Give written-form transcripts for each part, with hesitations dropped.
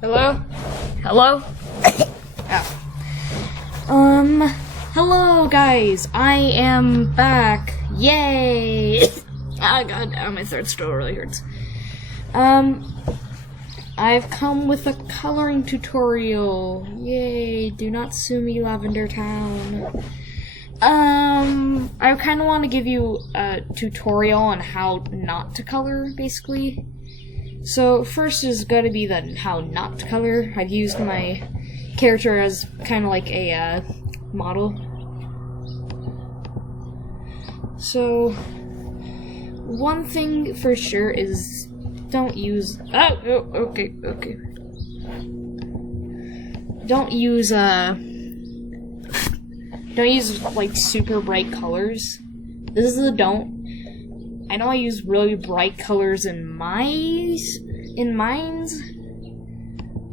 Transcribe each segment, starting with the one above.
Hello? Hello? Oh. Hello guys, I am back. Yay! Oh god, my throat still really hurts. I've come with a coloring tutorial. Yay, do not sue me, Lavender Town. I kind of want to give you a tutorial on how not to color, basically. So, first is going to be the how not to color. I've used my character as kind of like a, model. So, one thing for sure is don't use... okay. Don't use, like, super bright colors. This is a don't. I know I use really bright colors in mines,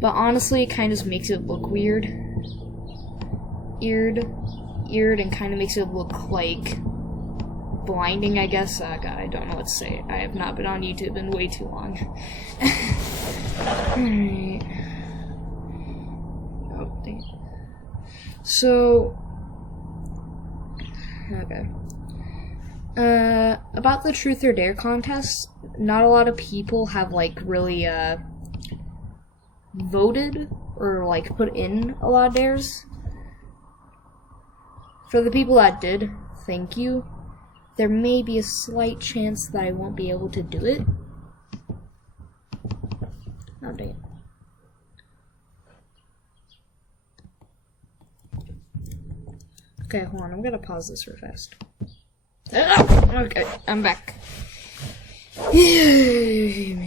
but honestly, it kind of just makes it look weird. Weird, and kind of makes it look like blinding, I guess. God, I don't know what to say. I have not been on YouTube in way too long. Alright. Oh, dang it. So, okay. About the Truth or Dare contest, not a lot of people have, like, really, voted or, like, put in a lot of dares. For the people that did, thank you. There may be a slight chance that I won't be able to do it. Oh, dang it. Okay, hold on, I'm gonna pause this real fast. Okay, I'm back. Okay.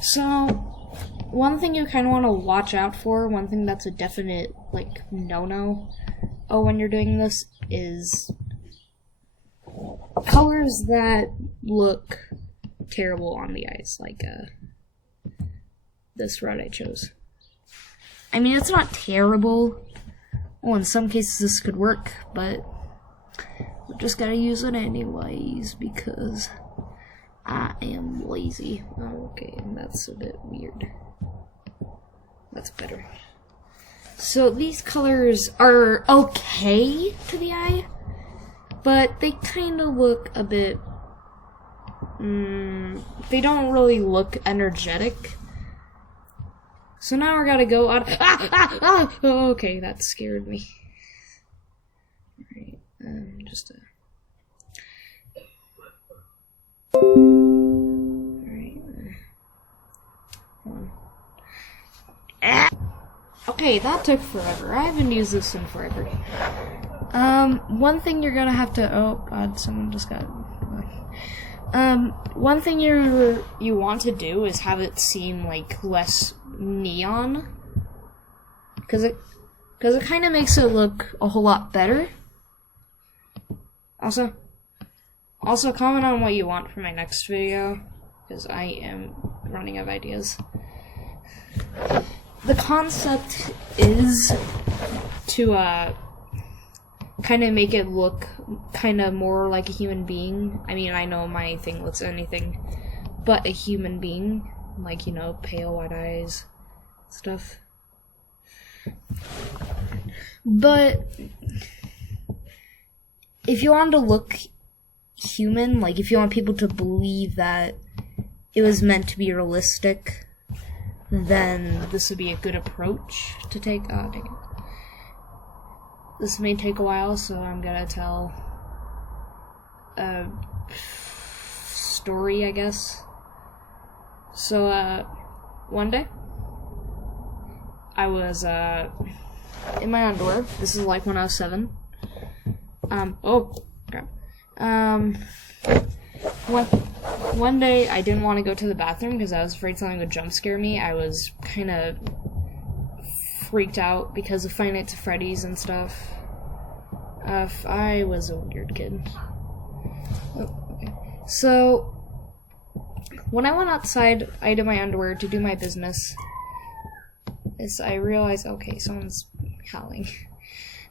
So, one thing you kind of want to watch out for, one thing that's a definite, like, no-no when you're doing this, is colors that look terrible on the eyes, like, this red I chose. I mean, it's not terrible. Well, in some cases this could work, but we just gotta use it anyways, because I am lazy. Okay, that's a bit weird. That's better. So these colors are okay to the eye, but they kind of look a bit... they don't really look energetic. So now we're gotta go on... okay, that scared me. Alright, just Alright. Okay, that took forever. I haven't used this in forever. One thing you're gonna have to... Oh, God, someone just got... one thing you want to do is have it seem, like, less neon. Because it kind of makes it look a whole lot better. Also, comment on what you want for my next video, because I am running out of ideas. The concept is to, kind of make it look kind of more like a human being. I mean, I know my thing looks anything but a human being. Like, you know, pale white eyes, stuff. But if you want to look human, like if you want people to believe that it was meant to be realistic, then this would be a good approach to take. Oh, dang it. This may take a while, so I'm gonna tell a story, I guess. So, one day, I was, in my underwear. This is like when I was 7. Oh, crap. One day, I didn't want to go to the bathroom because I was afraid something would jump scare me. I was kind of freaked out because of Five Nights at Freddy's and stuff. I was a weird kid. Oh, okay. So, when I went outside, I did my underwear to do my business. I realized, okay, someone's howling.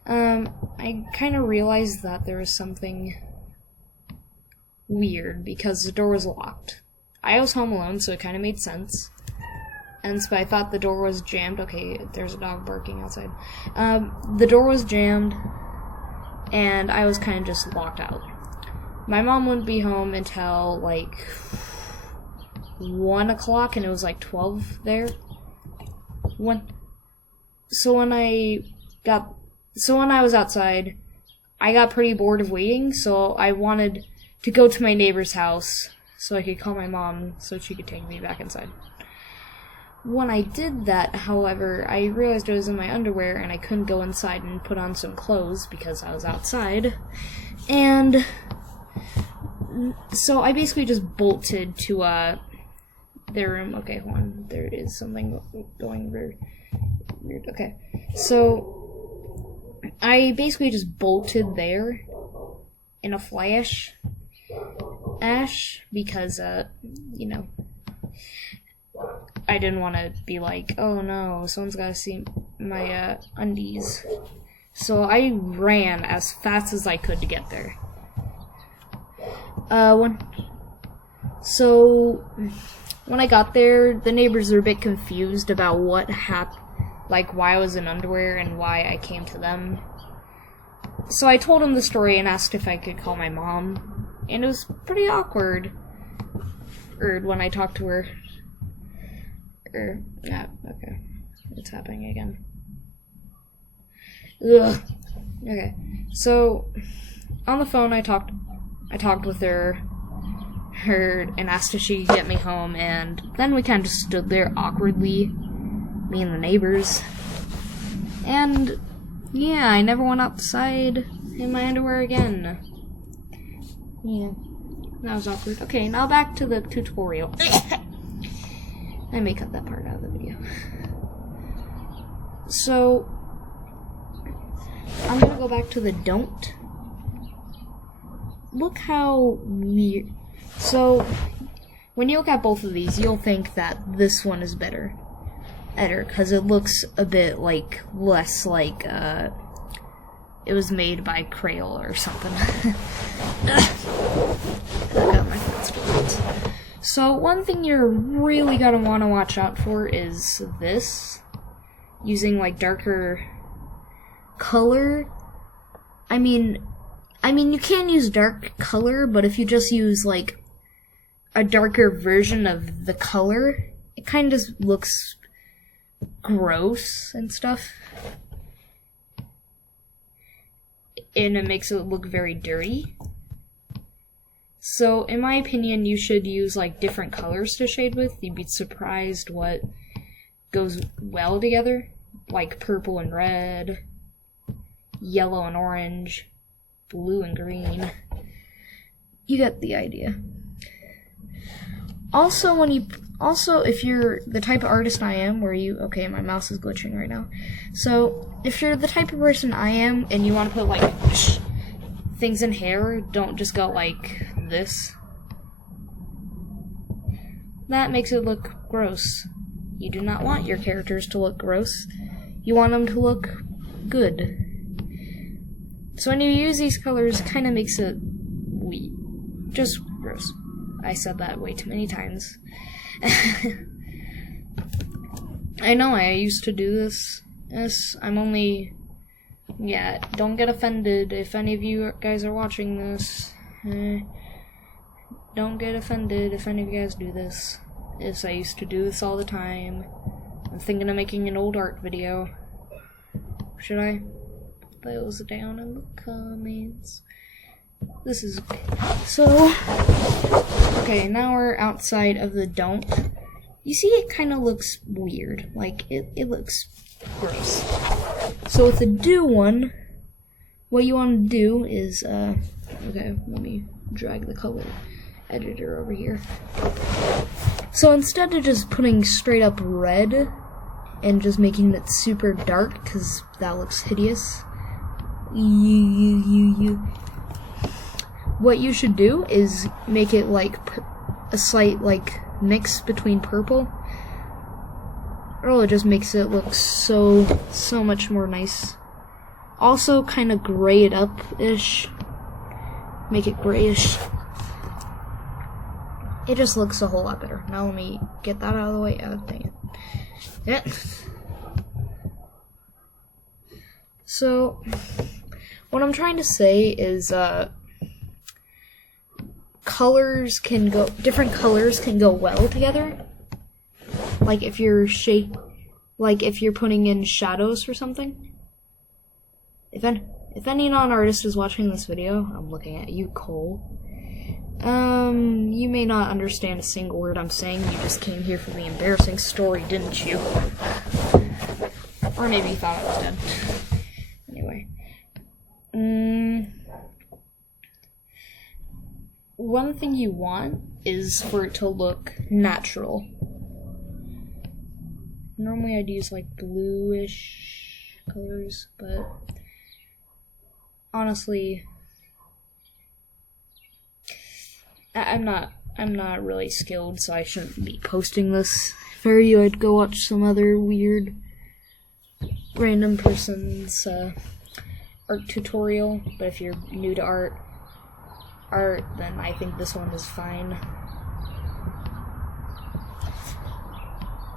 I kind of realized that there was something weird because the door was locked. I was home alone, so it kind of made sense. and so I thought the door was jammed. Okay, there's a dog barking outside. The door was jammed, and I was kind of just locked out. My mom wouldn't be home until like 1 o'clock, and it was like 12 there. When I was outside, I got pretty bored of waiting, so I wanted to go to my neighbor's house so I could call my mom so she could take me back inside. When I did that, however, I realized I was in my underwear and I couldn't go inside and put on some clothes because I was outside. And so I basically just bolted to their room. Okay, hold on. There is something going weird. Okay. So I basically just bolted there in a flash because I didn't want to be like, oh no, someone's got to see my undies. So I ran as fast as I could to get there. When I got there, the neighbors were a bit confused about what happened, like why I was in underwear and why I came to them. So I told them the story and asked if I could call my mom, and it was pretty awkward when I talked to her. Yeah, okay. It's happening again. Ugh. Okay. So, on the phone, I talked with her and asked if she could get me home, and then we kind of just stood there awkwardly, me and the neighbors. And, yeah, I never went outside in my underwear again. Yeah, that was awkward. Okay, now back to the tutorial. I may cut that part out of the video. So, I'm gonna go back to the don't. Look how weird. So, when you look at both of these, you'll think that this one is better, because it looks a bit like less like it was made by Crayola or something. I got my foot. So one thing you're really gonna want to watch out for is this, using like darker color. I mean you can use dark color, but if you just use like a darker version of the color, it kind of looks gross and stuff. And it makes it look very dirty. So, in my opinion, you should use, like, different colors to shade with. You'd be surprised what goes well together. Like purple and red, yellow and orange, blue and green. You get the idea. Also, if you're the type of artist I am, okay, my mouse is glitching right now. So, if you're the type of person I am, and you want to put, like, things in hair, don't just go like this. That makes it look gross. You do not want your characters to look gross. You want them to look good. So when you use these colors, it kind of makes it just gross. I said that way too many times. I know I used to do this. Yes, yeah, don't get offended if any of you guys are watching this. Don't get offended if any of you guys do this. Yes, I used to do this all the time. I'm thinking of making an old art video. Should I put those down in the comments? This is okay. So, okay, now we're outside of the don't. You see, it kind of looks weird. Like, it looks gross. So with the do one, what you want to do is, okay, let me drag the color editor over here. So instead of just putting straight up red and just making it super dark, because that looks hideous, what you should do is make it like a slight like mix between purple. Oh, it just makes it look so much more nice. Also, kind of gray it up-ish. Make it grayish. it just looks a whole lot better. Now let me get that out of the way. Oh, dang it. Yeah. So, what I'm trying to say is, different colors can go well together. Like if you're putting in shadows for something. If any non-artist is watching this video, I'm looking at you, Cole. You may not understand a single word I'm saying. You just came here for the embarrassing story, didn't you? Or maybe you thought I was dead. Anyway. One thing you want is for it to look natural. Normally I'd use like bluish colors, but honestly, I'm not really skilled, so I shouldn't be posting this. If I were you, I'd go watch some other weird random person's art tutorial, but if you're new to art, then I think this one is fine.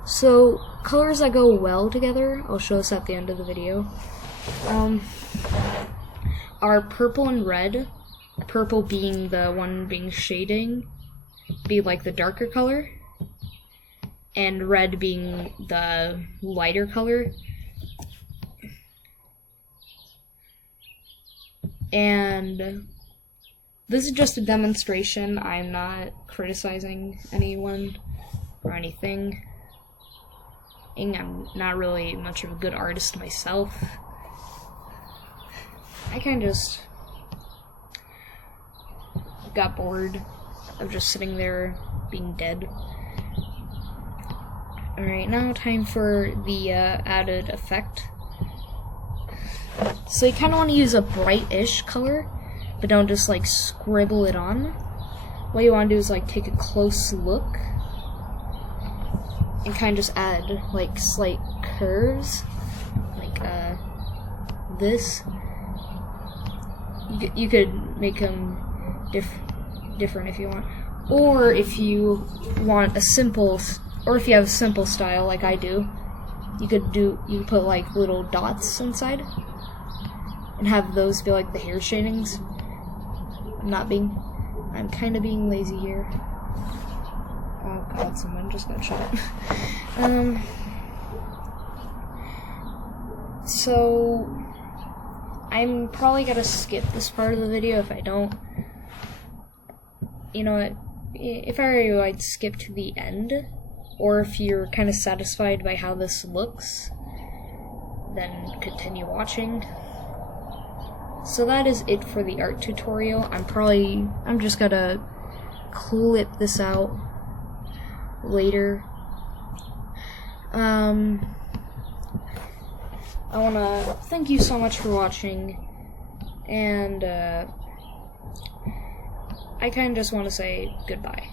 So, colors that go well together, I'll show us at the end of the video, are purple and red. Purple being the one being shading, be like the darker color, and red being the lighter color. And this is just a demonstration. I'm not criticizing anyone or anything. I'm not really much of a good artist myself. I kind of just got bored of just sitting there being dead. Alright, now time for the added effect. So you kind of want to use a bright-ish color, but don't just like scribble it on. What you want to do is like take a close look and kind of just add like slight curves, like this. You could make them different if you want, or if you want a simple, or if you have a simple style like I do, you could put like little dots inside and have those be like the hair shadings. I'm kind of being lazy here. Oh god, someone just got shot. So I'm probably gonna skip this part of the video if I don't. You know what? If I were you, I'd skip to the end. Or if you're kind of satisfied by how this looks, then continue watching. So that is it for the art tutorial. I'm just gonna clip this out later. I wanna thank you so much for watching, and I kinda just wanna say goodbye.